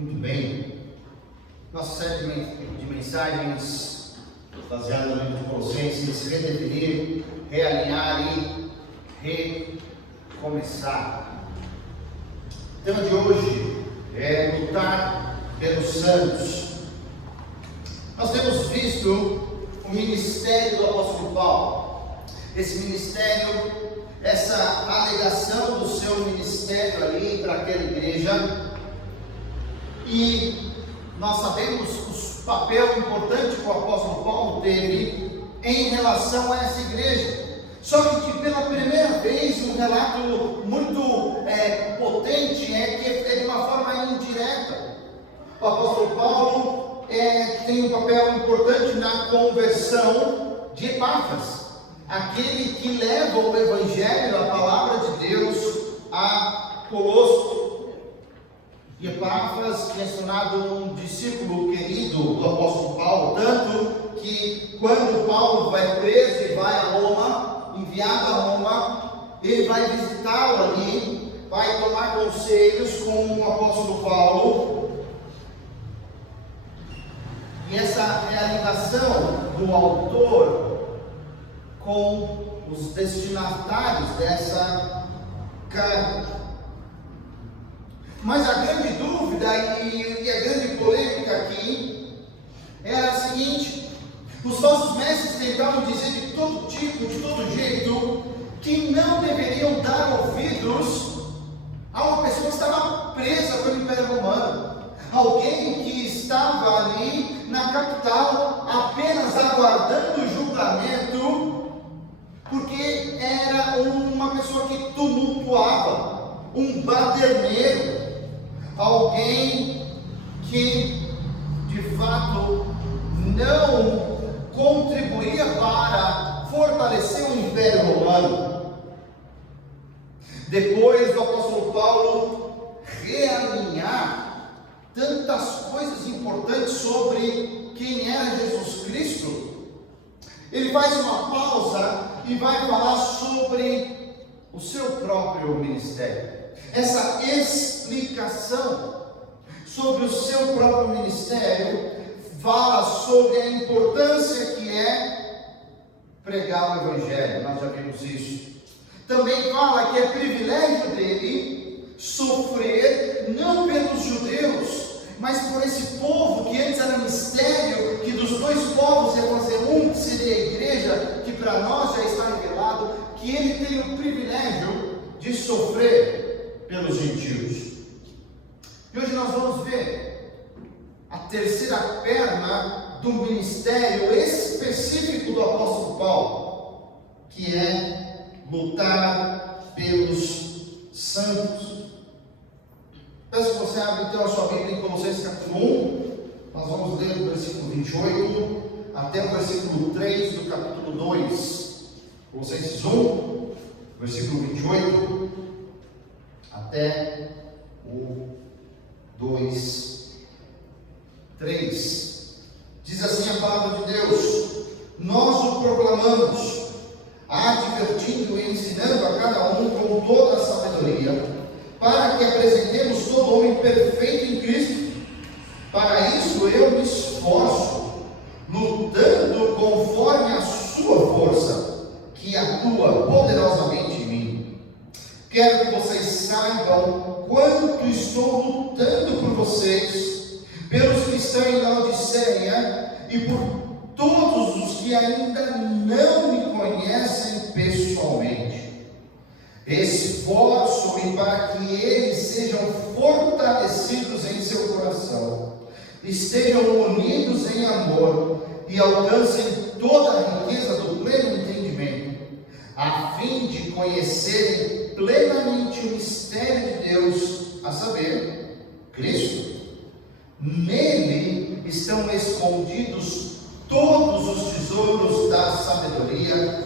Muito bem. Nossa série de mensagens baseada no livro de Colossenses, redefinir, realinhar e recomeçar. O tema de hoje é lutar pelos santos. Nós temos visto o ministério do apóstolo Paulo. Esse ministério, essa alegação do seu ministério ali para aquela igreja. E nós sabemos o papel importante que o apóstolo Paulo teve em relação a essa igreja. Só que pela primeira vez, um relato muito potente que é de uma forma indireta. O apóstolo Paulo tem um papel importante na conversão de Epáfras, aquele que leva o evangelho, a palavra de Deus a Colossos. E Epáfras tinha se tornado um discípulo querido do apóstolo Paulo, tanto que quando Paulo vai preso e vai a Roma, enviado a Roma, ele vai visitá-lo ali, vai tomar conselhos com o apóstolo Paulo. E essa é a ligação do autor com os destinatários dessa carta. Mas a grande dúvida e a grande polêmica aqui era a seguinte: os falsos mestres tentavam dizer de todo tipo, de todo jeito, que não deveriam dar ouvidos a uma pessoa que estava presa pelo Império Romano, alguém que estava ali na capital apenas aguardando o julgamento, porque era uma pessoa que tumultuava, um baderneiro, alguém que de fato não contribuía para fortalecer o Império Romano. Depois do apóstolo Paulo realinhar tantas coisas importantes sobre quem era Jesus Cristo, ele faz uma pausa e vai falar sobre o seu próprio ministério. Essa explicação sobre o seu próprio ministério fala sobre a importância que é pregar o Evangelho. Nós já vimos isso. Também fala que é privilégio dele sofrer não pelos judeus, mas por esse povo que antes era mistério, que dos dois povos ia fazer um, que seria a igreja, que para nós já está revelado, que ele tem o privilégio de sofrer pelos gentios. E hoje nós vamos ver a terceira perna do ministério específico do apóstolo Paulo, que é lutar pelos santos. Peço que você abra então a sua Bíblia em Colossenses capítulo 1. Nós vamos ler do versículo 28 até o versículo 3 do capítulo 2. Colossenses 1, versículo 28 até o 2, 3. Diz assim a palavra de Deus: nós o proclamamos, advertindo e ensinando a cada um com toda a sabedoria, para que apresentemos todo homem perfeito em Cristo. Para isso eu me esforço, lutando conforme a sua força, que atua poderosamente em mim. Quero que vocês saibam quanto estou lutando por vocês, pelos que estão em Laodiceia e por todos os que ainda não me conhecem pessoalmente. Esforço-me para que eles sejam fortalecidos em seu coração, estejam unidos em amor e alcancem toda a riqueza do pleno entendimento, a fim de conhecerem plenamente o mistério de Deus, a saber, Cristo. Nele estão escondidos todos os tesouros da sabedoria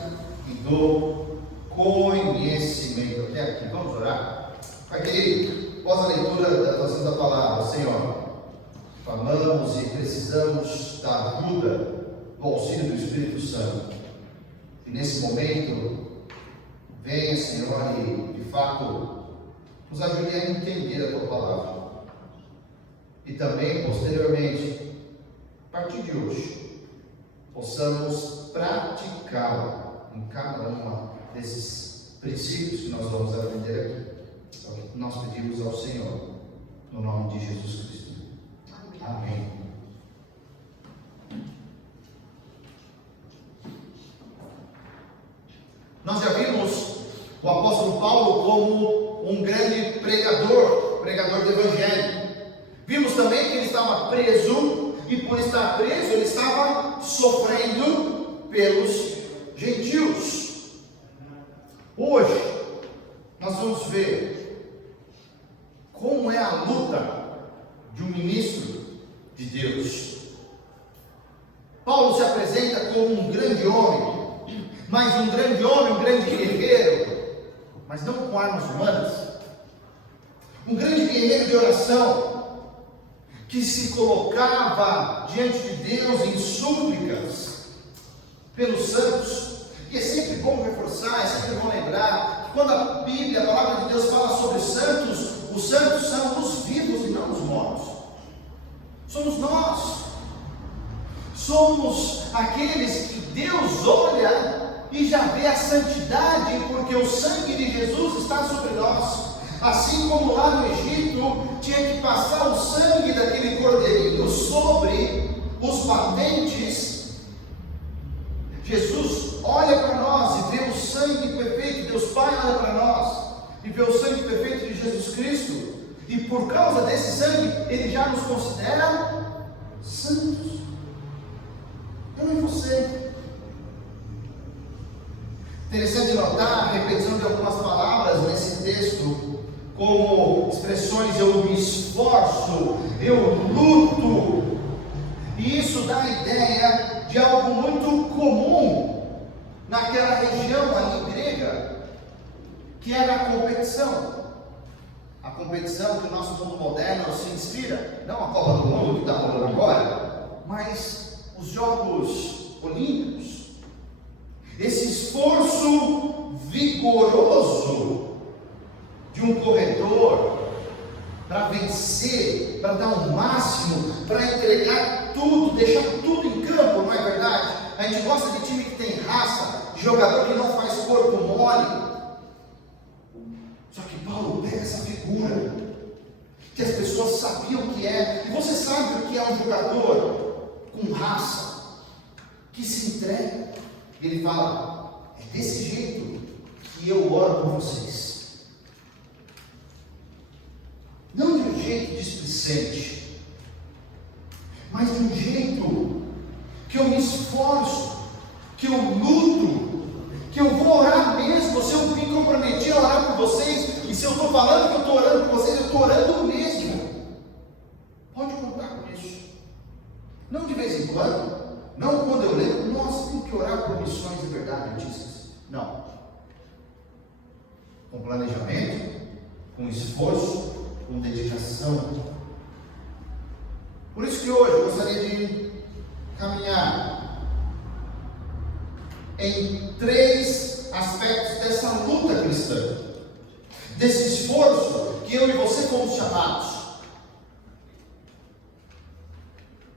e do conhecimento. Até aqui, vamos orar? Pai querido, após a leitura da oração da palavra, Senhor, clamamos e precisamos da ajuda, do auxílio do Espírito Santo. E nesse momento, venha, Senhor, e de fato nos ajude a entender a Tua palavra. e também posteriormente, a partir de hoje, possamos praticá-lo em cada uma desses princípios que nós vamos aprender aqui. É o que nós pedimos ao Senhor, no nome de Jesus Cristo. Amém. Nós já vimos o apóstolo Paulo como um grande pregador do evangelho. Vimos também que ele estava preso, e por estar preso, ele estava sofrendo pelos gentios. Hoje, nós vamos ver como é a luta de um ministro de Deus. Paulo se apresenta como um grande homem, mas um grande homem, um grande guerreiro, mas não com armas humanas. Um grande guerreiro de oração, que se colocava diante de Deus em súplicas pelos santos. E é sempre bom reforçar, é sempre bom lembrar, que quando a Bíblia, a palavra de Deus fala sobre os santos são os vivos e não os mortos. Somos nós. Somos aqueles que Deus olha e já vê a santidade, porque o sangue de Jesus está sobre nós. Assim como lá no Egito tinha que passar o sangue daquele cordeirinho sobre os batentes, Jesus olha para nós e vê o sangue perfeito. Deus Pai olha para nós e vê o sangue perfeito de Jesus Cristo, e por causa desse sangue Ele já nos considera santos. Eu e você. Interessante notar a repetição de algumas palavras nesse texto, como expressões: eu me esforço, eu luto. E isso dá a ideia de algo muito comum naquela região ali grega, que era a competição. A competição que o nosso mundo moderno se inspira, não a Copa do Mundo que está rolando agora, mas os Jogos Olímpicos. Esse esforço vigoroso de um corredor para vencer, para dar o máximo, para entregar tudo, deixar tudo em campo, não é verdade? A gente gosta de time que tem raça, de jogador que não faz corpo mole. Só que Paulo pega essa figura que as pessoas sabiam que é, e você sabe o que é um jogador com raça, que se entrega. Ele fala: é desse jeito que eu oro por vocês. Não de um jeito displicente, mas de um jeito que eu me esforço, que eu luto, que eu vou orar mesmo. Se eu me comprometi a orar por vocês, e se eu estou falando que eu estou orando por vocês, eu estou orando mesmo. Pode contar com isso. Não de vez em quando, não quando eu lembro, nossa, tenho que orar por missões de verdade, notícias. Não. Com planejamento, com esforço, com dedicação. Por isso que hoje eu gostaria de caminhar em 3 aspectos dessa luta cristã, desse esforço que eu e você fomos chamados.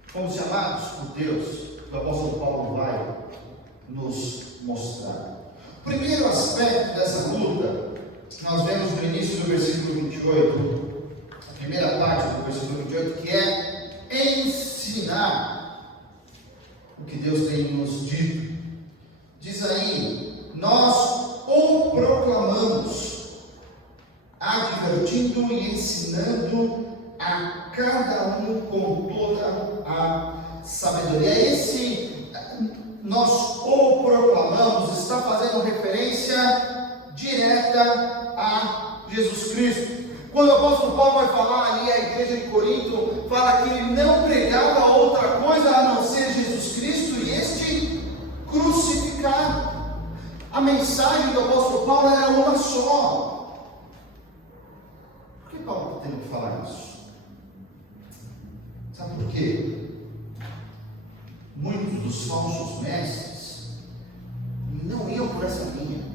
Fomos chamados por Deus, que o apóstolo Paulo vai nos mostrar. O primeiro aspecto dessa luta, nós vemos no início do versículo 28, a primeira parte do versículo 28, que é ensinar o que Deus tem nos dito. Diz aí: nós o proclamamos, advertindo e ensinando a cada um com toda a sabedoria. Esse nós o proclamamos está fazendo referência direta a Jesus Cristo. Quando o apóstolo Paulo vai falar ali à igreja de Corinto, fala que ele não pregava outra coisa a não ser Jesus Cristo e este crucificado. A mensagem do apóstolo Paulo era uma só. Por que Paulo está tendo que falar isso? Sabe por quê? Muitos dos falsos mestres não iam por essa linha.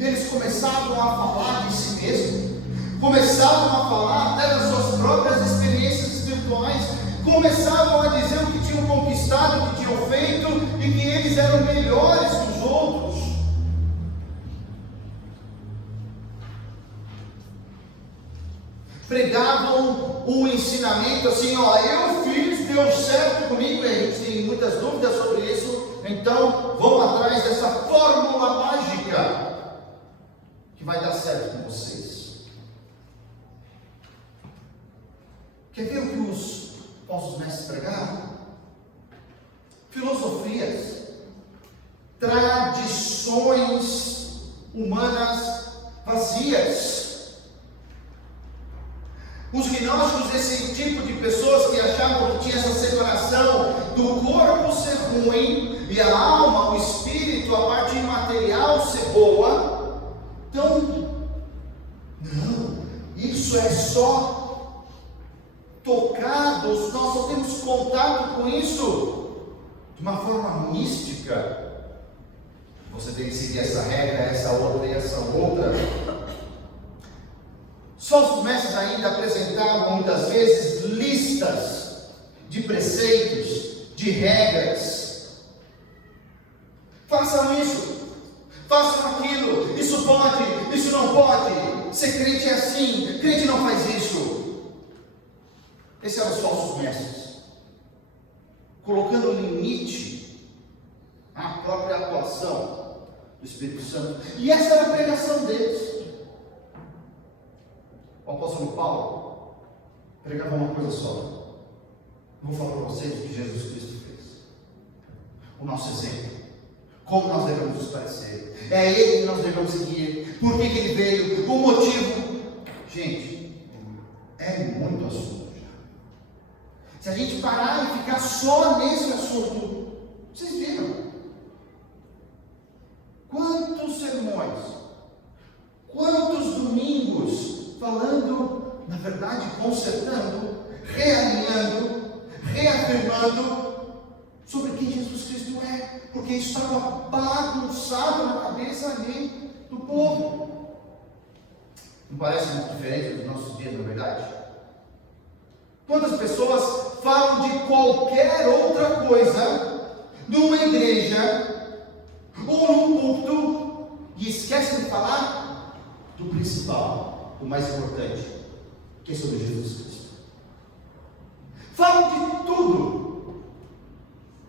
Eles começavam a falar de si mesmos, começavam a falar até das suas próprias experiências espirituais, começavam a dizer o que tinham conquistado, o que tinham feito e que eles eram melhores que os outros. Pregavam um ensinamento assim: ó, eu fiz, deu certo comigo, e a gente tem muitas dúvidas sobre isso, então vamos atrás dessa fórmula mágica que vai dar certo com vocês. Quer ver o que os falsos mestres pregavam? Filosofias, tradições humanas vazias. Os gnósticos, esse tipo de pessoas que achavam que tinha essa separação do corpo ser ruim e a alma, o espírito, a parte imaterial ser boa. Então, não, isso é só tocados, nós só temos contato com isso de uma forma mística. Você tem que seguir essa regra, essa outra e essa outra. Só os mestres ainda apresentavam muitas vezes listas de preceitos, de regras. Façam isso, façam aquilo, isso pode, isso não pode. Ser crente é assim, crente não faz isso. Esses eram os falsos mestres, colocando limite à própria atuação do Espírito Santo. E essa era a pregação deles. O apóstolo Paulo pregava uma coisa só: vou falar para vocês o que Jesus Cristo fez, o nosso exemplo, como nós devemos nos parecer, é Ele que nós devemos seguir, por que Ele veio, o motivo. Gente, é muito assunto já. Se a gente parar e ficar só nesse assunto, vocês viram quantos sermões, quantos domingos falando, na verdade, consertando, realinhando, reafirmando sobre quem Jesus Cristo é, porque isso estava bagunçado na cabeça ali do povo. Não parece muito diferente dos nossos dias, na verdade? Quantas pessoas falam de qualquer outra coisa numa igreja ou num culto e esquecem de falar do principal, o mais importante, que é sobre Jesus Cristo. Falam de tudo,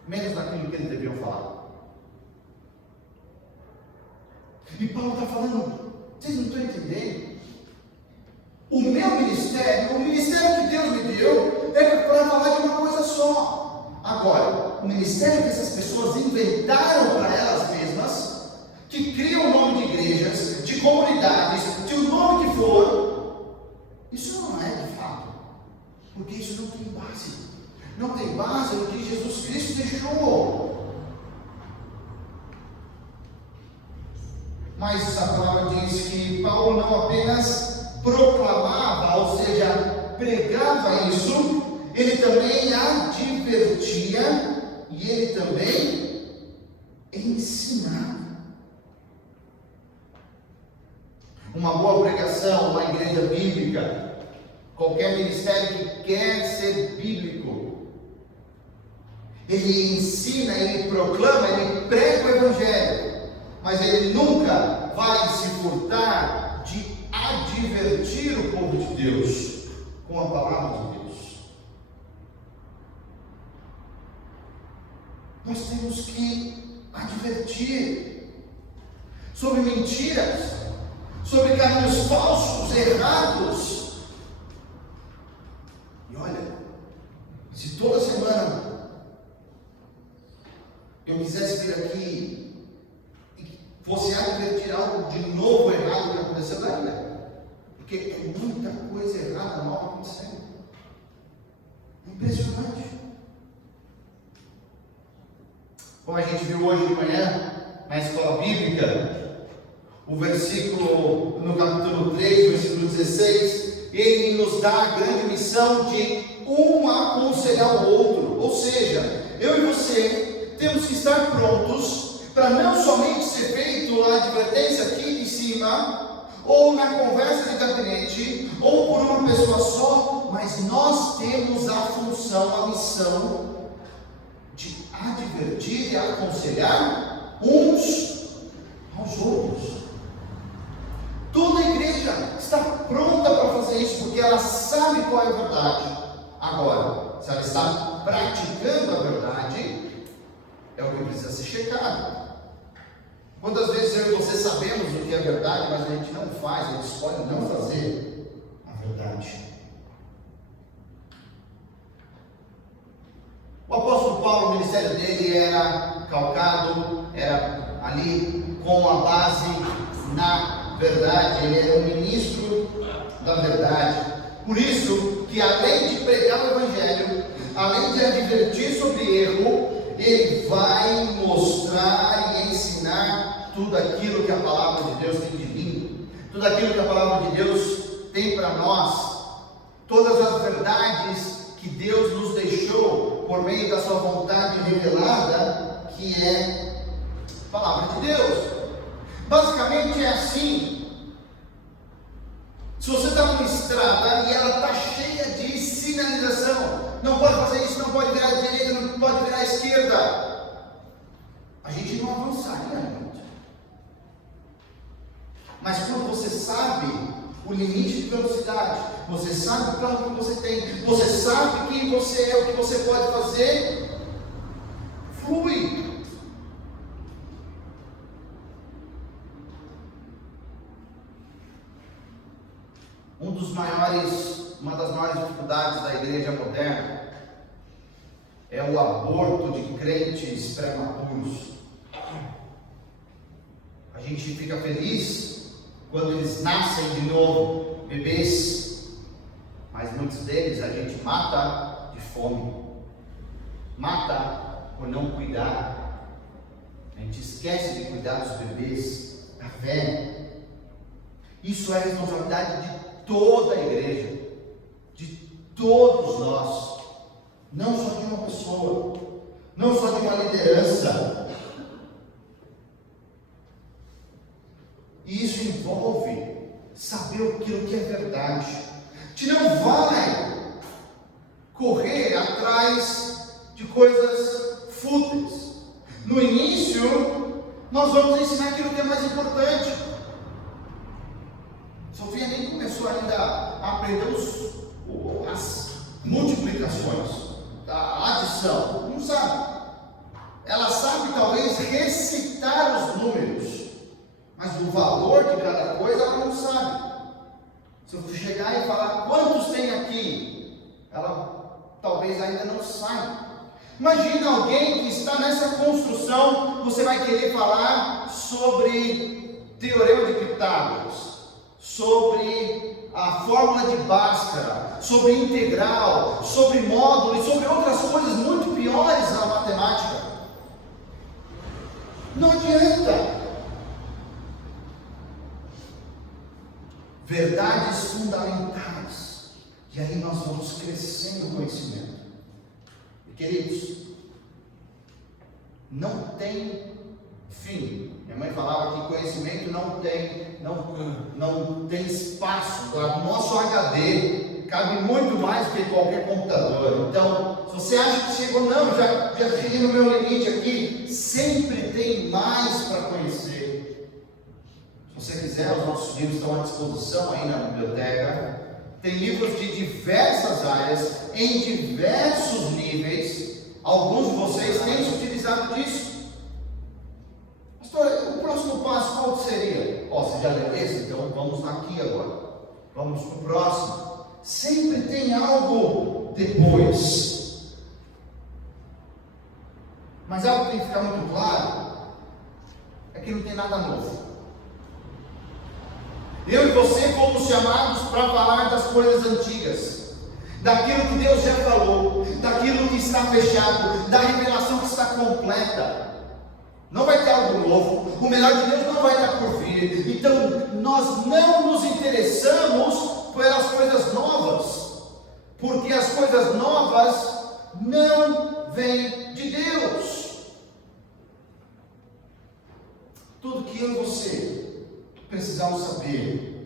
menos daquilo que eles deveriam falar. E Paulo está falando, vocês não estão entendendo? O meu ministério, o ministério que Deus me deu, é para falar de uma coisa só. Agora, o ministério que essas pessoas inventaram para elas mesmas, que criam o nome de igrejas, de comunidades, de o nome que for, isso não é de fato, porque isso não tem base. Não tem base no que Jesus Cristo deixou. Mas a palavra diz que Paulo não apenas proclamava, ou seja, pregava isso, ele também advertia e ele também ensinava. Uma boa pregação, uma igreja bíblica, qualquer ministério que quer ser bíblico, ele ensina, ele proclama, ele prega o evangelho, mas ele nunca vai se furtar de advertir o povo de Deus com a palavra de Deus. Nós temos que advertir sobre mentiras, sobre caminhos falsos, errados. E olha, se toda semana eu quisesse vir aqui e fosse advertir algo de novo errado que aconteceu, daria. Porque é muita coisa errada nova acontecendo. Impressionante. Como a gente viu hoje de manhã na escola bíblica, o versículo no capítulo 3, versículo 16, ele nos dá a grande missão de um aconselhar o outro. Ou seja, eu e você temos que estar prontos para não somente ser feito a advertência aqui de cima, ou na conversa de gabinete, ou por uma pessoa só, mas nós temos a função, a missão de advertir e aconselhar uns aos outros. Toda a igreja está pronta para fazer isso, porque ela sabe qual é a verdade. Agora, se ela está praticando a verdade, é o que precisa ser checado. Quantas vezes eu e você sabemos o que é verdade, mas a gente não faz, a gente escolhe não fazer a verdade. O apóstolo Paulo, o ministério dele era calcado, era ali com a base na verdade. Ele era um ministro da verdade. Por isso que além de pregar o evangelho, além de advertir sobre erro, ele vai mostrar e ensinar tudo aquilo que a palavra de Deus tem de lindo, tudo aquilo que a palavra de Deus tem para nós, todas as verdades que Deus nos deixou por meio da sua vontade revelada, que é a palavra de Deus. Basicamente é assim: se você está numa estrada e ela está cheia de sinalização, não pode fazer isso, não pode virar à direita, não pode virar à esquerda, a gente não avançaria muito. Mas quando você sabe o limite de velocidade, você sabe o carro que você tem, você sabe quem você é, o que você pode fazer, flui. Uma das maiores dificuldades da igreja moderna é o aborto de crentes prematuros. A gente fica feliz quando eles nascem de novo, bebês, mas muitos deles a gente mata de fome, mata por não cuidar. A gente esquece de cuidar dos bebês, da fé. Isso é responsabilidade de toda a igreja, de todos nós, não só de uma pessoa, não só de uma liderança. E isso envolve saber aquilo que é verdade. A gente não vai correr atrás de coisas fúteis. No início, nós vamos ensinar aquilo que é mais importante. Sofia nem começou ainda a aprender as multiplicações, a adição, não sabe. Ela sabe talvez recitar os números, mas o valor de cada coisa ela não sabe. Se eu chegar e falar quantos tem aqui, ela talvez ainda não saiba. Imagina alguém que está nessa construção, você vai querer falar sobre Teorema de Pitágoras, sobre a fórmula de Bhaskara, sobre integral, sobre módulo e sobre outras coisas muito piores na matemática. Não adianta. Verdades fundamentais. E aí nós vamos crescendo no conhecimento. E queridos, não tem fim. Minha mãe falava que conhecimento não tem espaço. O nosso HD cabe muito mais do que qualquer computador. Então, se você acha que chegou, não, já cheguei no meu limite aqui, sempre tem mais para conhecer. Se você quiser, os nossos livros estão à disposição aí na biblioteca. Tem livros de diversas áreas, em diversos níveis. Alguns de vocês têm se utilizado disso. Pastor, o próximo passo qual seria? Você já leu esse? Então vamos aqui agora. Vamos para o próximo. Sempre tem algo depois. Mas algo que tem que ficar muito claro é que não tem nada novo. Eu e você fomos chamados para falar das coisas antigas, daquilo que Deus já falou, daquilo que está fechado, da revelação que está completa. Não vai ter algo novo, o melhor de Deus não vai estar por vir. Então nós não nos interessamos pelas coisas novas, porque as coisas novas não vêm de Deus. Tudo que eu e você precisamos saber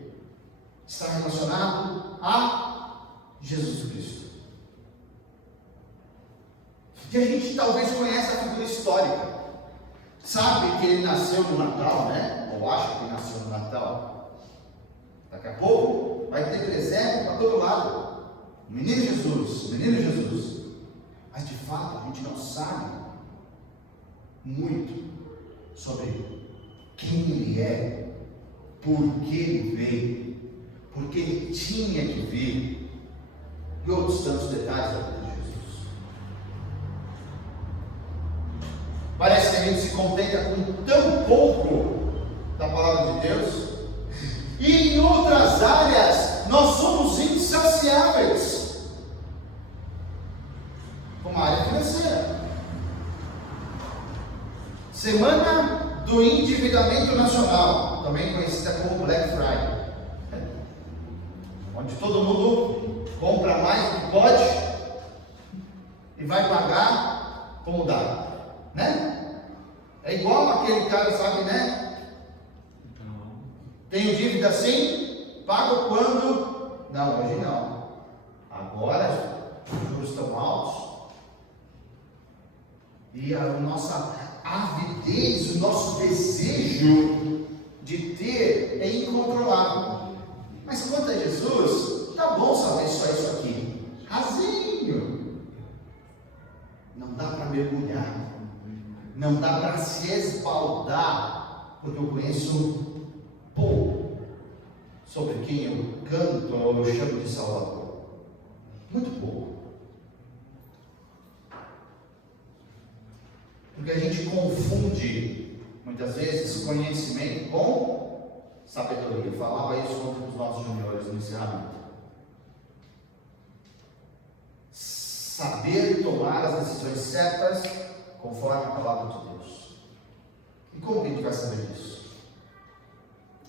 está relacionado a Jesus Cristo. E a gente talvez conheça a figura histórica. Sabe que ele nasceu no Natal, né? Ou acha que nasceu no Natal. Daqui a pouco vai ter presépio para todo lado. Menino Jesus, menino Jesus. Mas de fato a gente não sabe muito sobre quem ele é, por que ele veio, porque ele tinha que vir, e outros tantos detalhes da vida de Jesus. Parece que a gente se contenta com tão pouco da palavra de Deus, e em outras áreas nós somos insaciáveis, como a área financeira. Semana do Endividamento Nacional, também conhecida como Black Friday, onde todo mundo compra mais do que pode e vai pagar como dá, né? É igual aquele cara, sabe, né? Tenho dívida sim, pago quando? Não, hoje não. Agora os juros estão altos e a nossa avidez, o nosso desejo de ter é incontrolável. Mas quanto a Jesus, tá bom saber só isso aqui, rasinho. Não dá para mergulhar, não dá para se esbaldar, porque eu conheço pouco sobre quem eu canto ou eu chamo de Salvador. Muito pouco. Porque a gente confunde, muitas vezes, conhecimento com sabedoria. Eu falava isso ontem com os nossos juniores no encerramento. Saber tomar as decisões certas conforme a palavra de Deus. E como que a gente vai saber disso?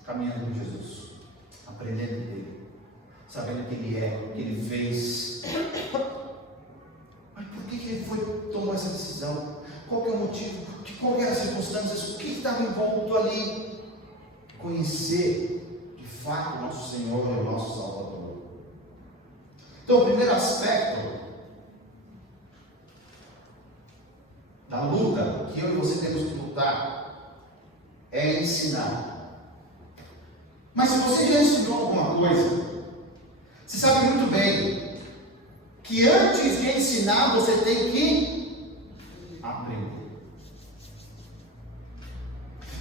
Caminhando com Jesus, aprendendo dele, sabendo quem ele é, o que ele fez. Mas por que ele tomou essa decisão? Qual que é o motivo? Qual que é as circunstâncias? O que estava envolto ali? Conhecer de fato o nosso Senhor e o nosso Salvador. Então, o primeiro aspecto da luta que eu e você temos que lutar é ensinar. Mas se você já ensinou alguma coisa, você sabe muito bem que antes de ensinar você tem que aprender.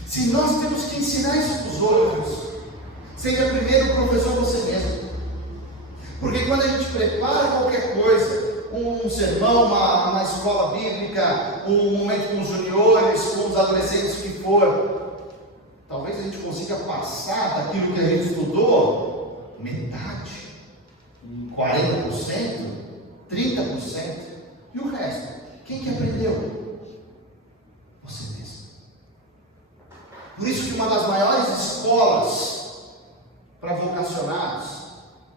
Se nós temos que ensinar isso para os outros, seja primeiro o professor você mesmo. Porque quando a gente prepara qualquer coisa, um sermão, uma escola bíblica, um momento com os juniores, com os adolescentes que for, talvez a gente consiga passar daquilo que a gente estudou metade, 40%, 30%, e o resto, quem que aprendeu? Você mesmo. Por isso que uma das maiores escolas para vocacionados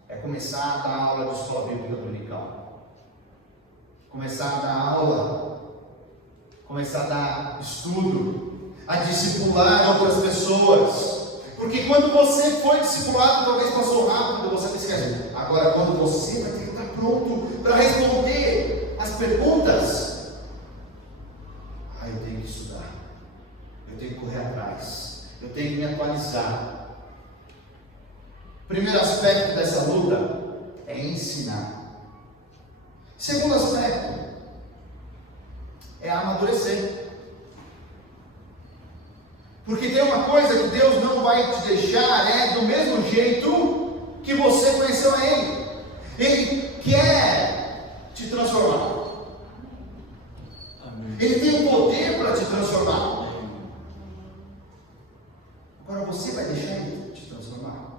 é começar a dar aula de escola bíblica dominical. Começar a dar aula, começar a dar estudo, a discipular outras pessoas. Porque quando você foi discipulado, talvez passou rápido, você esquece. Agora, quando você vai ter que estar pronto para responder as perguntas, eu tenho que estudar, eu tenho que correr atrás, eu tenho que me atualizar. Primeiro aspecto dessa luta é ensinar. Segundo aspecto é amadurecer. Porque tem uma coisa que Deus não vai te deixar do mesmo jeito que você conheceu a Ele. Ele quer te transformar. Amém. Ele tem o poder para te transformar. Agora você vai deixar Ele te transformar.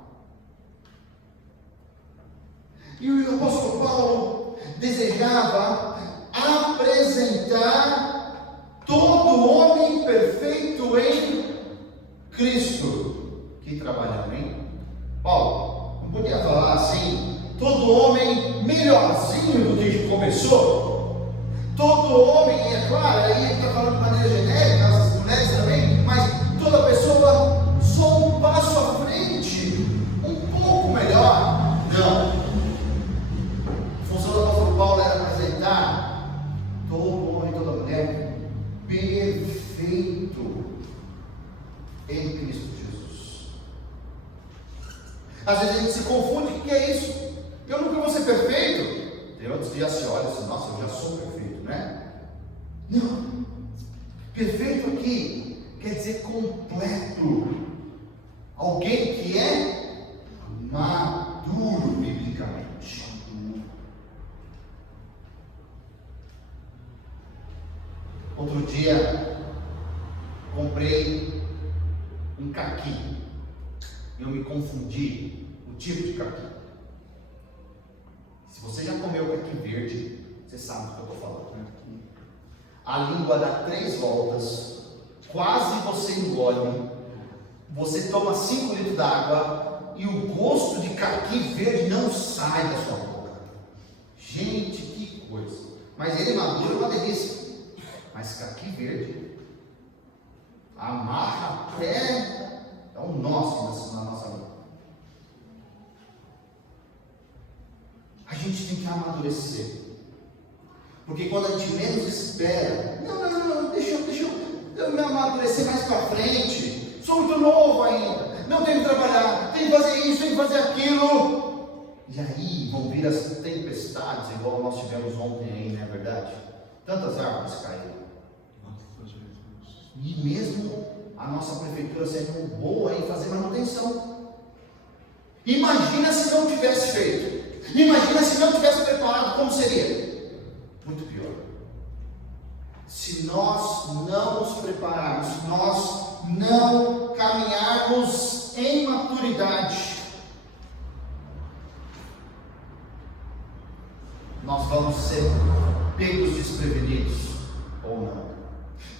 E o apóstolo Paulo desejava apresentar todo homem perfeito em Cristo. Que trabalhando, hein? Paulo, não podia falar assim, todo homem melhorzinho do que começou? Todo homem, é claro, aí ele está falando de maneira genérica, as mulheres também, mas toda pessoa só um passo à frente, um pouco melhor Às vezes a gente se confunde, o que é isso? Eu nunca vou ser perfeito. Tem outros que já se olham assim, nossa, eu já sou perfeito, né? Não. Perfeito aqui quer dizer completo. Alguém que é maduro biblicamente. Outro dia comprei um caqui. Eu me confundi o tipo de caqui. Se você já comeu caqui verde, você sabe do que eu estou falando, né? A língua dá 3 voltas, quase você engole, você toma 5 litros d'água e o gosto de caqui verde não sai da sua boca. Gente, que coisa! Mas ele maduro é uma delícia. Mas caqui verde amarra até é um nó na nossa língua. A gente tem que amadurecer. Porque quando a gente menos espera, não, deixa eu me amadurecer mais para frente. Sou muito novo ainda. Não tenho que trabalhar, tenho que fazer isso, tenho que fazer aquilo. E aí vão vir as tempestades, igual nós tivemos ontem aí, não é verdade? Tantas árvores caíram. E mesmo a nossa prefeitura sendo boa em fazer manutenção. Imagina se não tivesse feito. Imagina se não tivesse preparado, como seria? Muito pior. Se nós não nos prepararmos, se nós não caminharmos em maturidade, nós vamos ser pegos desprevenidos ou não.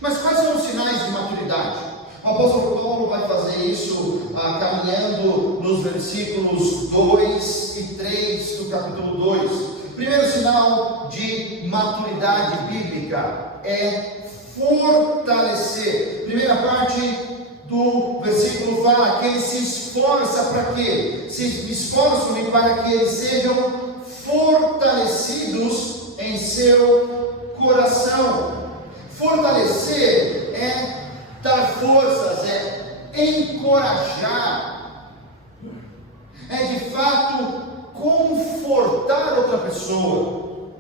Mas quais são os sinais de maturidade? O apóstolo Paulo vai fazer isso caminhando nos versículos 2 e 3 do capítulo 2. Primeiro sinal de maturidade bíblica é fortalecer. Primeira parte do versículo fala que ele se esforça para quê? Se esforçam para que eles sejam fortalecidos em seu coração. Fortalecer é dar forças, é encorajar, é de fato confortar outra pessoa.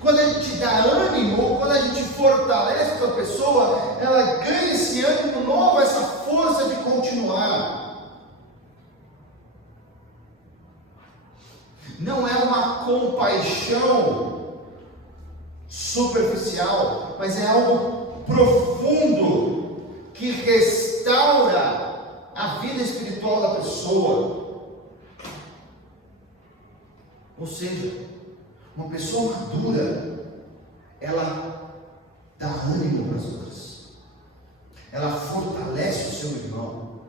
Quando a gente dá ânimo, quando a gente fortalece outra pessoa, ela ganha esse ânimo novo, essa força de continuar. Não é uma compaixão superficial, mas é algo profundo que restaura a vida espiritual da pessoa. Ou seja, uma pessoa madura, ela dá ânimo para as outras, ela fortalece o seu irmão,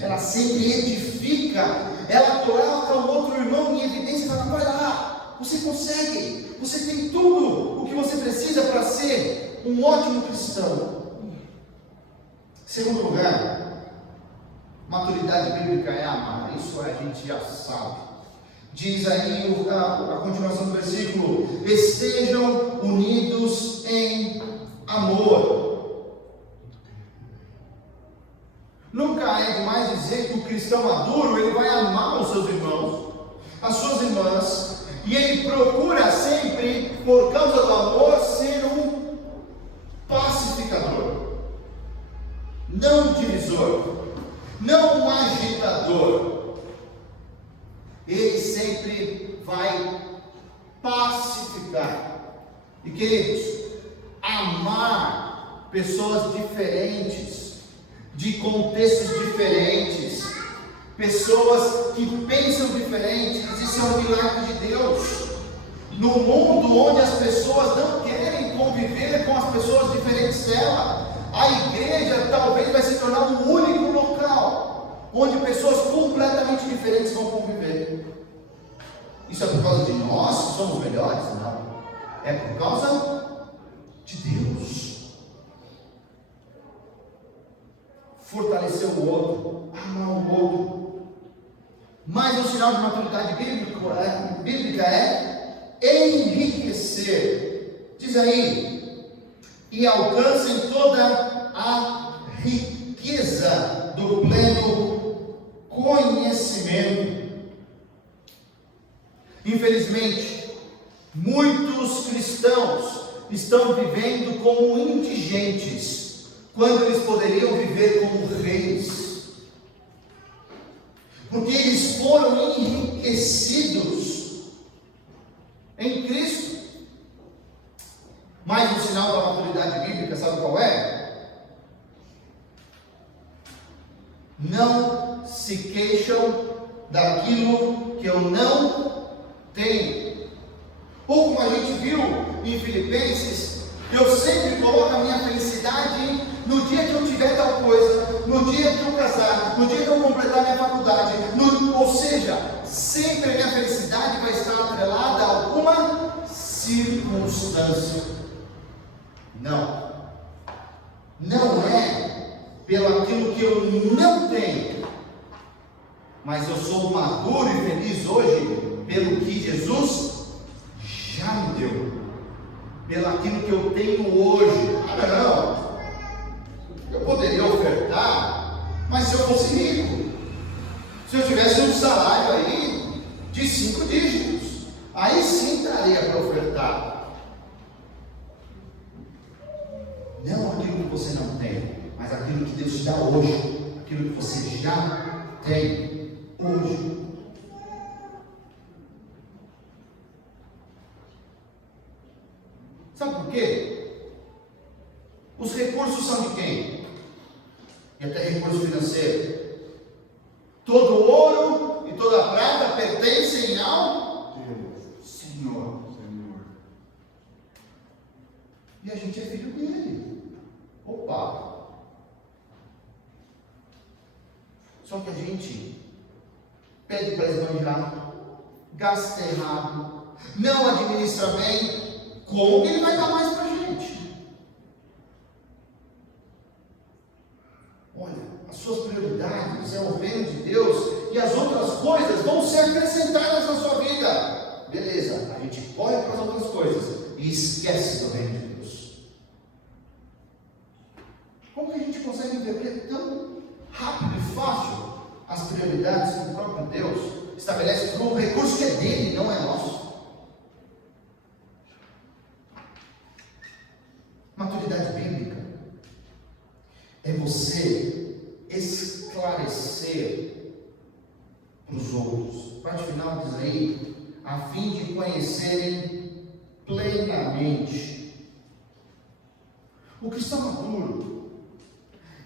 ela sempre edifica, ela coloca o outro irmão em evidência e fala: vai lá, você consegue, você tem tudo o que você precisa para ser um ótimo cristão. Segundo lugar, maturidade bíblica é amar, isso a gente já sabe. Diz aí a continuação do versículo: estejam unidos em amor. Nunca é demais dizer que o cristão maduro, ele vai amar os seus irmãos, as suas irmãs, e ele procura sempre, por causa do amor, ser um pacificador, não divisor, não agitador. Ele sempre vai pacificar. E queridos, amar pessoas diferentes, de contextos diferentes, pessoas que pensam diferentes, isso é um milagre de Deus. No mundo onde as pessoas não querem conviver com as pessoas diferentes dela, a igreja talvez vai se tornar o único local onde pessoas completamente diferentes vão conviver. Isso é por causa de nós que somos melhores? Não. É por causa de Deus. Fortalecer o outro, amar o outro. Mais um sinal de maturidade bíblica é enriquecer. Diz aí: e alcancem toda a riqueza do pleno conhecimento conhecimento. Infelizmente, muitos cristãos estão vivendo como indigentes, quando eles poderiam viver como reis, porque eles foram enriquecidos em Cristo. Mas o sinal da maturidade bíblica, sabe qual é? Não se queixam daquilo que eu não tenho. Ou como a gente viu em Filipenses, eu sempre coloco a minha felicidade no dia que eu tiver tal coisa, no dia que eu casar, no dia que eu completar minha faculdade, ou seja, sempre a minha felicidade vai estar atrelada a alguma circunstância. Não é pelo aquilo que eu não tenho, mas eu sou maduro e feliz hoje pelo que Jesus já me deu, pelo aquilo que eu tenho hoje. Não, eu poderia ofertar, mas se eu fosse rico, se eu tivesse um salário aí de 5 dígitos, aí sim daria para ofertar. Não aquilo que você não tem, mas aquilo que Deus te dá hoje, aquilo que você já tem hoje. Sabe por quê? Os recursos são de quem? E até recurso financeiro. Todo ouro e toda prata pertencem ao Senhor. E a gente é filho dele. Opa! Só que a gente pede para esbanjar, gasta errado, não administra bem. Como que ele vai dar mais para a gente? Olha, as suas prioridades é o reino de Deus, e as outras coisas vão ser acrescentadas na sua vida. Beleza, a gente corre para as outras coisas e esquece do reino de Deus. Como que a gente consegue ver tão rápido e fácil as prioridades que o próprio Deus estabelece para um recurso que é dele, não é nosso? Maturidade bíblica é você esclarecer para os outros. Parte final diz aí, a fim de conhecerem plenamente. O cristão maduro,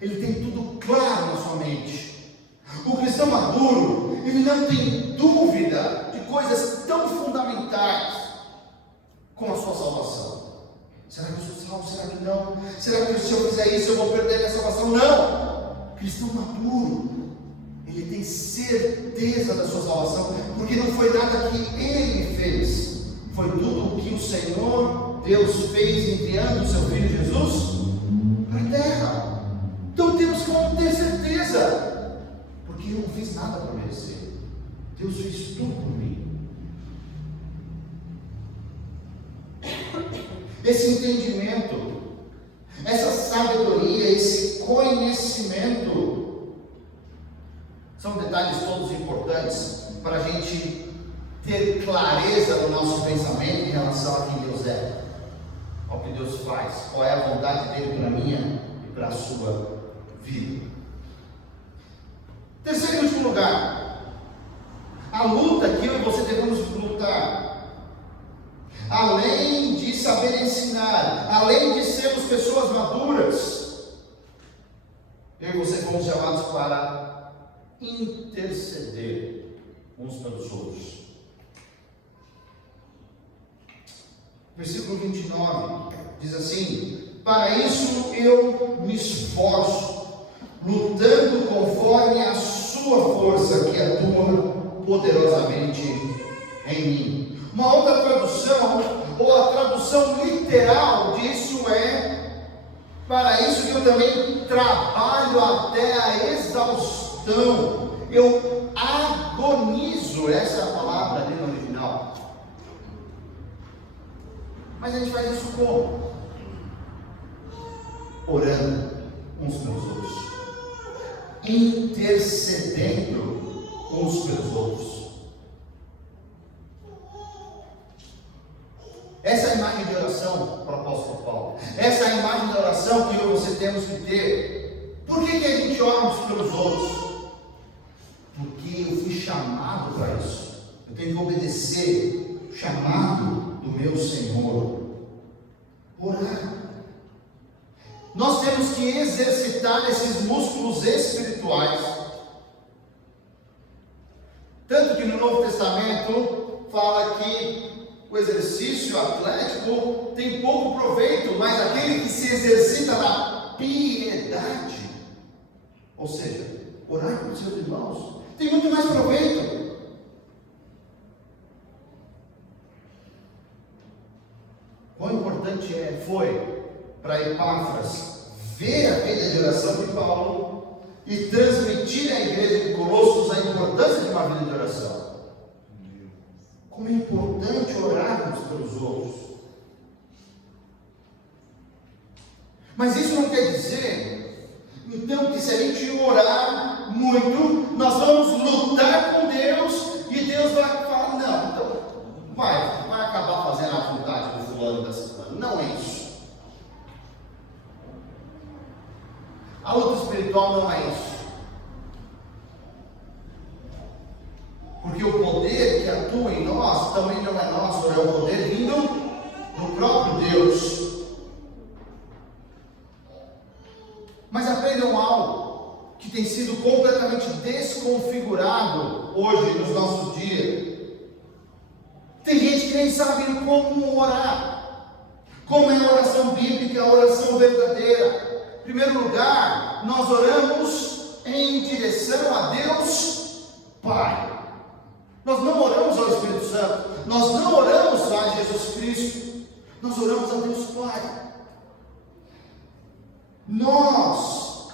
ele tem tudo claro na sua mente. O cristão maduro, ele não tem dúvida de coisas tão fundamentais como a sua salvação. Será que eu sou salvo? Será que não? Será que se eu fizer isso eu vou perder minha salvação? Não! O cristão maduro, ele tem certeza da sua salvação, porque não foi nada que ele fez, foi tudo o que o Senhor Deus fez enviando o seu Filho Jesus para a terra. Então temos que ter certeza, porque eu não fiz nada para merecer. Deus fez tudo por mim. Esse entendimento, essa sabedoria, esse conhecimento, são detalhes todos importantes para a gente ter clareza do nosso pensamento em relação a quem Deus é, ao que Deus faz, qual é a vontade dele para a minha e para a sua vida. Terceiro e último lugar, a luta que eu e você devemos lutar. Além de saber ensinar, além de sermos pessoas maduras, eu e você fomos chamados para interceder uns pelos outros. Versículo 29 diz assim: para isso eu me esforço, lutando conforme a sua força que atua poderosamente em mim. Uma outra tradução, ou a tradução literal disso é: para isso que eu também trabalho até a exaustão, eu agonizo. Essa é a palavra ali no original. Mas a gente faz isso como? Orando uns pelos outros, intercedendo uns pelos outros. Essa é a imagem de oração para o apóstolo Paulo. Essa é a imagem de oração que eu e você temos que ter. Por que a gente ora uns pelos outros? Porque eu fui chamado para isso. Eu tenho que obedecer o chamado do meu Senhor. Orar. Nós temos que exercitar esses músculos espirituais. Tanto que no Novo Testamento fala que o exercício atlético tem pouco proveito, mas aquele que se exercita na piedade, ou seja, orar com seus irmãos, tem muito mais proveito. Quão importante foi para Epáfras ver a vida de oração de Paulo e transmitir à igreja de Colossos a importância de uma vida de oração. Como é importante orarmos pelos outros. Mas isso não quer dizer, então, que se a gente orar muito, nós vamos lutar com Deus e Deus vai falar, não, então vai acabar fazendo a vontade do fulano da ciclana. Não é isso. A luta espiritual não é isso. Porque o poder que atua em nós também não é nosso, é o poder vindo do próprio Deus. Mas aprendam algo que tem sido completamente desconfigurado hoje nos nossos dias. Tem gente que nem sabe como orar. Como é a oração bíblica, a oração verdadeira. Em primeiro lugar, nós oramos em direção a Deus Pai. Nós não oramos ao Espírito Santo, nós não oramos a Jesus Cristo, nós oramos a Deus Pai. Nós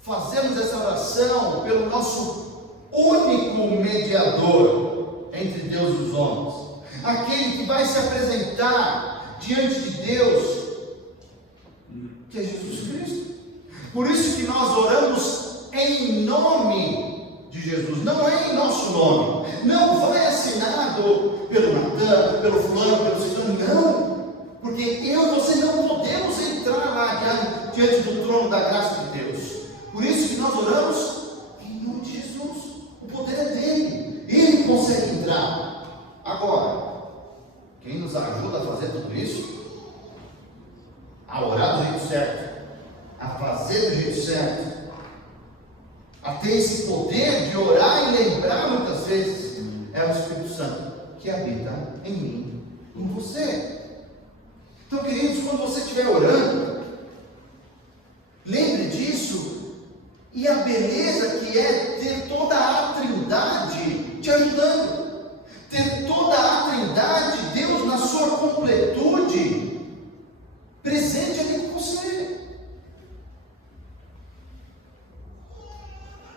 fazemos essa oração pelo nosso único mediador entre Deus e os homens, aquele que vai se apresentar diante de Deus, que é Jesus Cristo. Por isso que nós oramos em nome de Jesus, não é em nosso nome, não foi assinado pelo Natan, pelo fulano, pelo ciclano, não, porque eu e você não podemos entrar lá diante do trono da graça de Deus. Por isso que nós oramos em nome de Jesus. O poder é dele, ele consegue entrar. Agora, quem nos ajuda a fazer tudo isso? A orar do jeito certo, a fazer do jeito certo, a ter esse poder de orar e lembrar muitas vezes, é o Espírito Santo que habita em mim, em você. Então, queridos, quando você estiver orando, lembre disso, e a beleza que é ter toda a Trindade te ajudando, ter toda a Trindade, Deus na sua completude, presente aqui com você.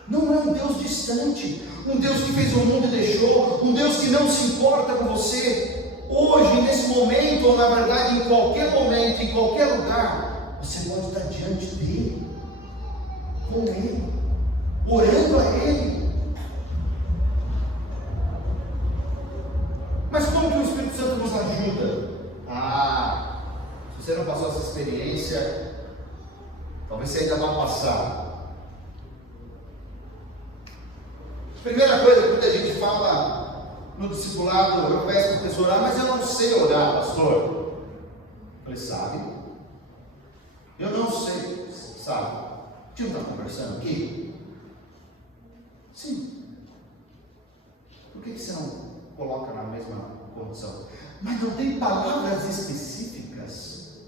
Não é um Deus distante, um Deus que fez o mundo e deixou, um Deus que não se importa com você. Hoje, nesse momento, ou na verdade em qualquer momento, em qualquer lugar, você pode estar diante dele, com ele, orando a ele. Mas como que o Espírito Santo nos ajuda? Se você não passou essa experiência, talvez você ainda vá passar. Primeira coisa que muita gente fala no discipulado, eu peço para a pessoa orar, mas eu não sei orar, pastor. Eu falei, sabe? Eu não sei, sabe? A gente não está conversando aqui? Sim. Por que você não coloca na mesma condição? Mas não tem palavras específicas?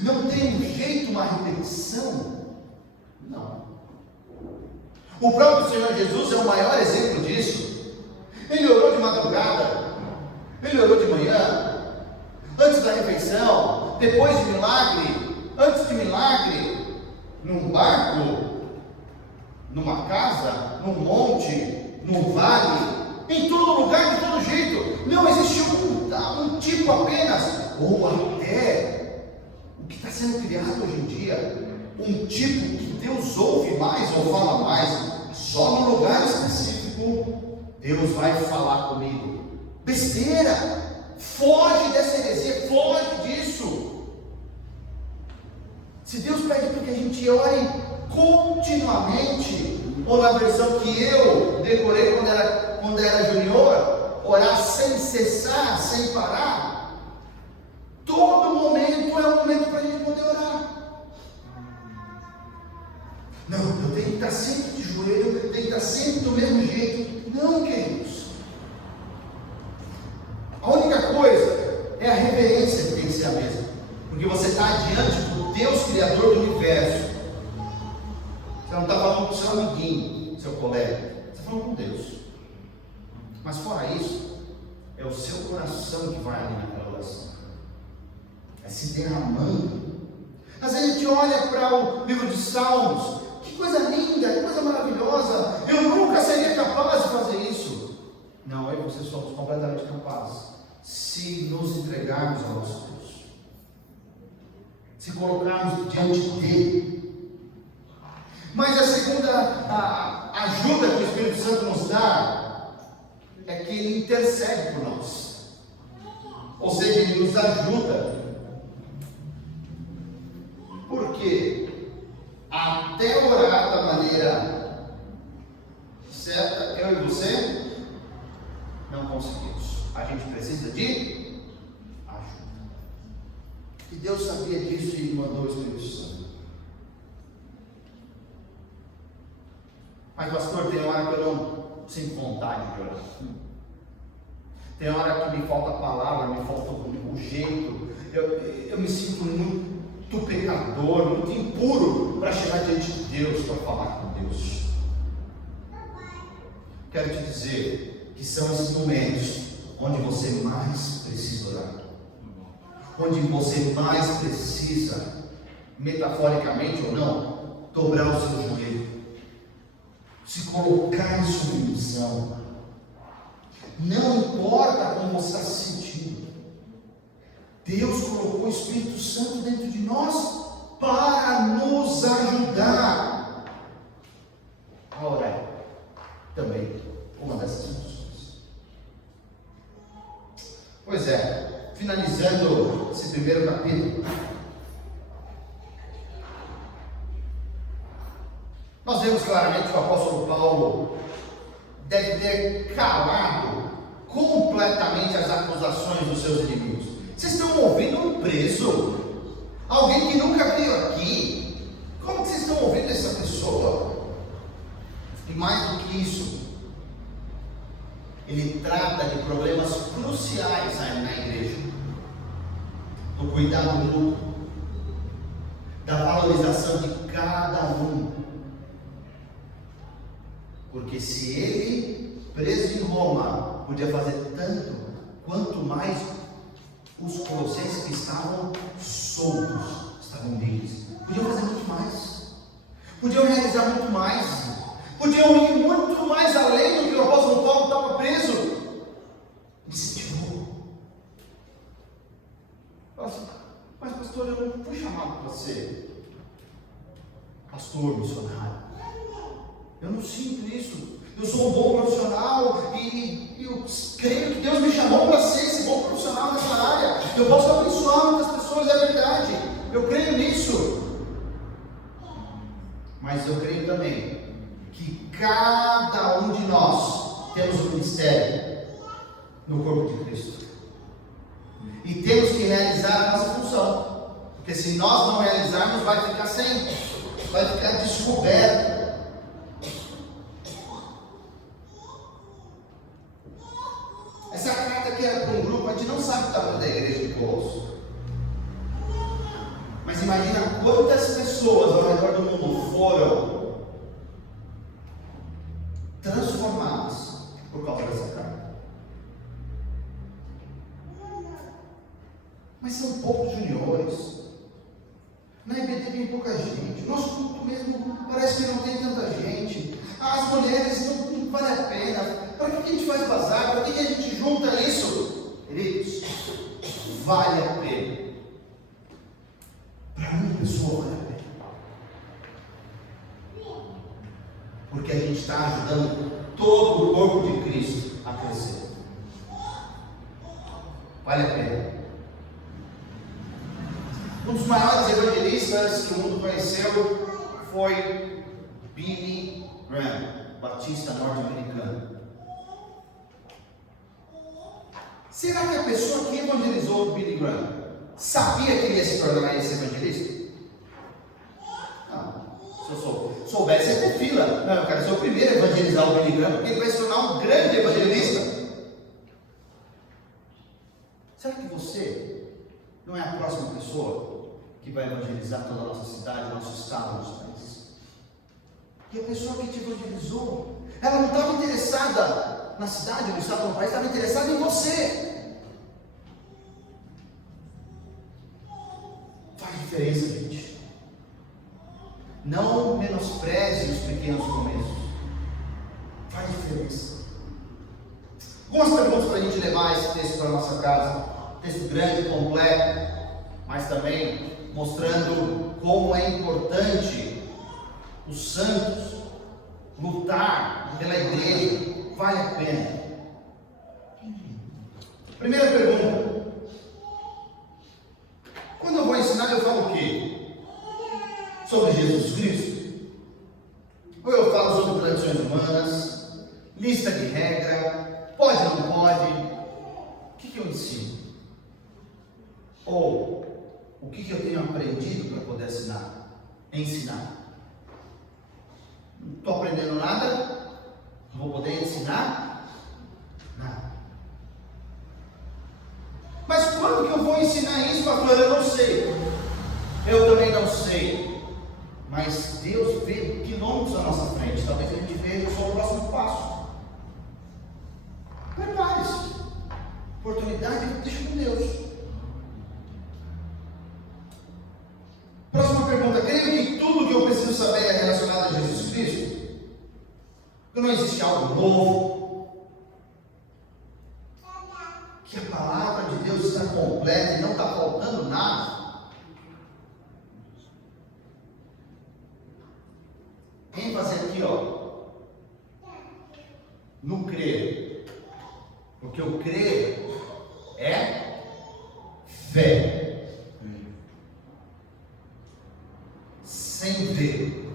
Não tem um jeito, uma repetição? Não. O próprio Senhor Jesus é o maior exemplo disso. Ele orou de madrugada, ele orou de manhã, antes da refeição, depois de milagre, antes de milagre, num barco, numa casa, num monte, num vale, em todo lugar, de todo jeito. Não existe um tipo apenas, ou até o que está sendo criado hoje em dia, um tipo que Deus ouve mais ou fala mais, só no lugar específico Deus vai falar comigo. Besteira! Foge dessa heresia, foge disso. Se Deus pede para que a gente ore continuamente, ou na versão que eu decorei quando era junior, orar sem cessar, sem parar, todo momento é um momento para a gente poder orar. Não, eu tenho que estar sempre de joelho, eu tenho que estar sempre do mesmo jeito. Não, queridos. A única coisa é a reverência que tem que ser a mesma, porque você está diante do Deus Criador do universo. Você não está falando com o seu amiguinho, seu colega, você está falando com Deus. Mas fora isso, é o seu coração que vai ali naquela oração, é se derramando. Às vezes a gente olha para o livro de Salmos, que coisa linda, que coisa maravilhosa, eu nunca seria capaz de fazer isso. Não, eu e você somos completamente capazes, se nos entregarmos ao nosso Deus, se colocarmos diante dele. Mas a segunda ajuda que o Espírito Santo nos dá é que ele intercede por nós, ou seja, ele nos ajuda. Porque até orar da maneira certa, eu e você não conseguimos. A gente precisa de ajuda. E Deus sabia disso e mandou o Espírito Santo. Mas pastor, tem hora que eu não sinto vontade de orar. Tem hora que me falta palavra, me falta o jeito. Eu me sinto muito pecador, muito impuro para chegar diante de Deus, para falar com Deus. Quero te dizer que são esses momentos onde você mais precisa orar, onde você mais precisa, metaforicamente ou não, dobrar o seu joelho, se colocar em submissão. Não importa como você está se sentindo, Deus colocou o Espírito Santo dentro de nós para nos ajudar a orar também, uma dessas funções. Pois é, finalizando esse primeiro capítulo, nós vemos claramente que o apóstolo Paulo deve ter calado completamente as acusações dos seus inimigos. Vocês estão ouvindo um preso, alguém que nunca veio aqui. Como que vocês estão ouvindo essa pessoa? E mais do que isso, ele trata de problemas cruciais aí na igreja, do cuidado mútuo, da valorização de cada um. Porque se ele, preso em Roma, podia fazer tanto, quanto mais os colossenses que estavam soltos, estavam livres, podiam fazer muito mais, podiam realizar muito mais, podiam ir muito mais além do que o apóstolo Paulo estava preso. Incentivou. Mas pastor, eu não fui chamado para ser pastor, missionário. Eu não sinto isso. Eu sou um bom profissional e eu creio que Deus me chamou para ser esse bom profissional nessa área. Eu posso abençoar muitas pessoas, é verdade. Eu creio nisso. Mas eu creio também que cada um de nós temos um ministério no corpo de Cristo. E temos que realizar a nossa função. Porque se nós não realizarmos, vai ficar descoberto. Essa carta aqui era para um grupo, a gente não sabe o tamanho da igreja de Colossos. Mas imagina quantas pessoas ao redor do mundo foram transformadas por causa dessa carta. Mas são poucos juniores. Na IBD tem pouca gente. Nosso culto mesmo parece que não tem tanta gente. As mulheres não vale a pena. Para que a gente faz bazar? Para que a gente junta isso? Queridos, vale a pena. Para uma pessoa vale a pena. Porque a gente está está ajudando todo o corpo de Cristo a crescer. Vale a pena. Um dos maiores evangelistas que o mundo conheceu foi Billy Graham, batista norte-americano. Será que a pessoa que evangelizou Billy Graham sabia que ele ia se tornar esse evangelista? Não. Se eu soubesse, ia ter fila. Não, eu quero ser o primeiro a evangelizar o Billy Graham, porque ele vai se tornar um grande evangelista. Será que você não é a próxima pessoa que vai evangelizar toda a nossa cidade, nosso estado, nosso país? E a pessoa que te evangelizou, ela não estava interessada na cidade, no estado, no país, estava interessada em você. Faz diferença, gente. Não menospreze os pequenos começos. Faz diferença. Algumas perguntas para a gente levar esse texto para a nossa casa. Texto grande, completo, mas também mostrando como é importante os santos lutar pela igreja. Vale a pena. Primeira pergunta: quando eu vou ensinar, eu falo o quê? Sobre Jesus Cristo? Ou eu falo sobre tradições humanas, lista de regra, pode ou não pode? O que eu ensino? Ou o que eu tenho aprendido para poder ensinar? Não estou aprendendo nada, não vou poder ensinar nada. Mas quando que eu vou ensinar isso, pastor? Eu não sei. Eu também não sei. Mas Deus vê quilômetros à nossa frente. Talvez a gente veja só o próximo passo. Prepare-se. Oportunidade, deixa com Deus. Próxima pergunta: creio que tudo que eu preciso saber é relacionado a Jesus Cristo? Que não existe algo novo? Que a palavra de Deus está completa e não está faltando nada? ênfase aqui, no crer. Porque o crer é fé. Sem ver,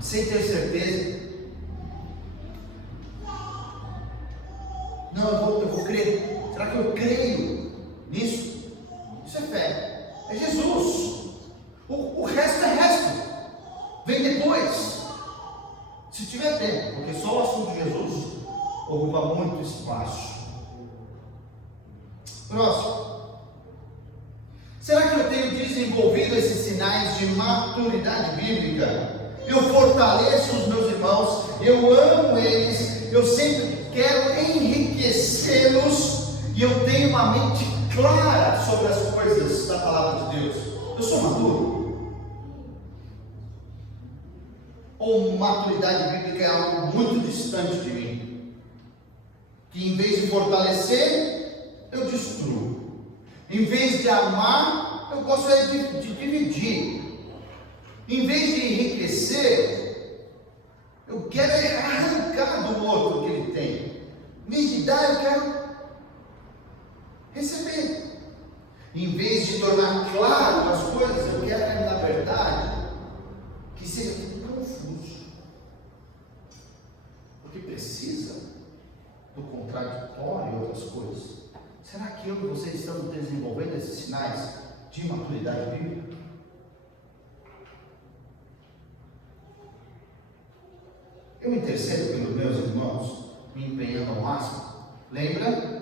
sem ter certeza. Não, eu vou crer. Será que eu creio nisso? Isso é fé. É Jesus. O resto é resto. Vem depois. Se tiver tempo, porque só o assunto de Jesus ocupa muito espaço. Próximo. Será que eu tenho desenvolvido esses sinais de maturidade bíblica? Eu fortaleço os meus irmãos, eu amo eles, eu sempre quero enriquecê-los e eu tenho uma mente clara sobre as coisas da palavra de Deus. Eu sou maduro? Ou maturidade bíblica é algo muito distante de mim? Que em vez de fortalecer, eu destruo. Em vez de amar, eu gosto de dividir. Em vez de enriquecer, eu quero arrancar do outro o que ele tem. Em vez de dar, eu quero receber. Em vez de tornar claro as coisas, eu quero, na verdade, que seja tudo confuso. Porque precisa do contraditório e outras coisas. Será que eu e vocês estamos desenvolvendo esses sinais de maturidade bíblica? Eu intercedo pelos meus irmãos, me empenhando ao máximo. Lembra?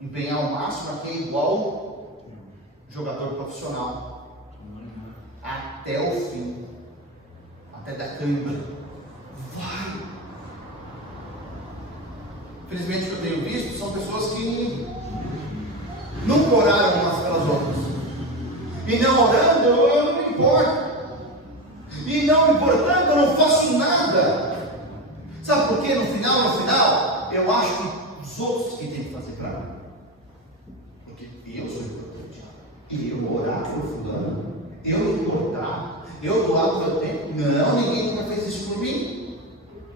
Empenhar ao máximo aqui é igual jogador profissional. Até o fim. Até dar câimbra. Vai! Infelizmente, o que eu tenho visto são pessoas que nunca oraram umas pelas outras. E não orando, eu não me importo. E não importando, eu não faço nada. Sabe por quê? No final, eu acho que os outros que têm que fazer para mim. Porque eu sou importante. E eu orar pelo fulano, eu me importar, Eu doar o meu tempo? Não, ninguém nunca fez isso por mim.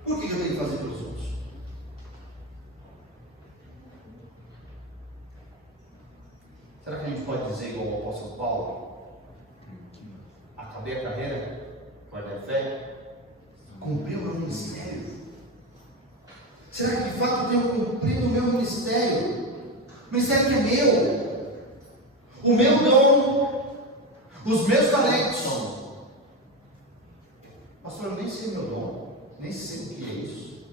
Por que eu tenho que fazer pelos outros? Será que a gente pode dizer igual o apóstolo Paulo? Acabei a carreira, guardei a fé, cumpri o meu ministério. Será que de fato eu tenho cumprido o meu ministério? O ministério que é meu, o meu dom, os meus talentos. Pastor, eu nem sei meu dom, nem sei o que é isso.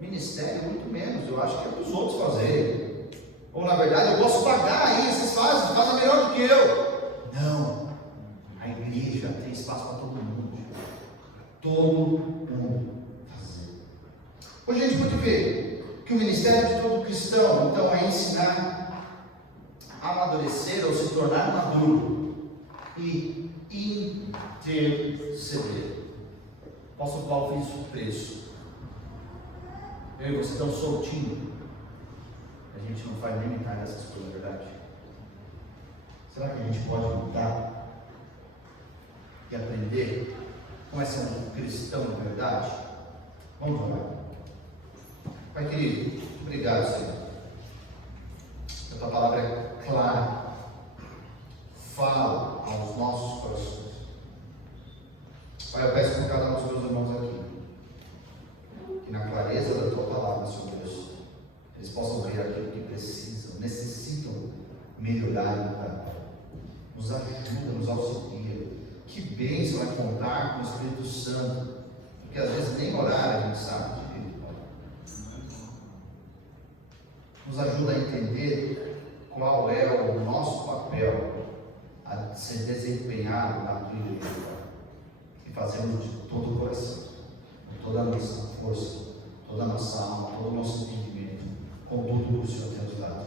Ministério, muito menos, eu acho que é para os outros fazerem. Ou na verdade, eu posso pagar aí, vocês fazem melhor do que eu. Não, a igreja tem espaço para todo mundo. Todo mundo fazer. Hoje a gente pode ver que o ministério de todo cristão, então, é ensinar a amadurecer ou se tornar maduro e interceder. O apóstolo Paulo fez isso preso. Eu e você estão soltinhos. A gente não faz nem metade dessas coisas, na verdade. Será que a gente pode mudar e aprender como é ser um cristão de verdade? Vamos orar. Pai querido, obrigado, Senhor. A tua palavra é clara. Fala aos nossos corações. Pai, eu peço por cada um dos meus irmãos aqui, que na clareza da tua palavra, Senhor Deus, eles possam ver aquilo que precisam, necessitam melhorar e mudar. Nos ajuda, nos auxilia. Que bênção é contar com o Espírito Santo, porque às vezes nem orar a gente sabe direito. Nos ajuda a entender qual é o nosso papel a ser desempenhado na tua igreja, e fazemos de todo o coração, com toda a nossa força, toda a nossa alma, todo o nosso entendimento, com tudo que o Senhor tem nos dado.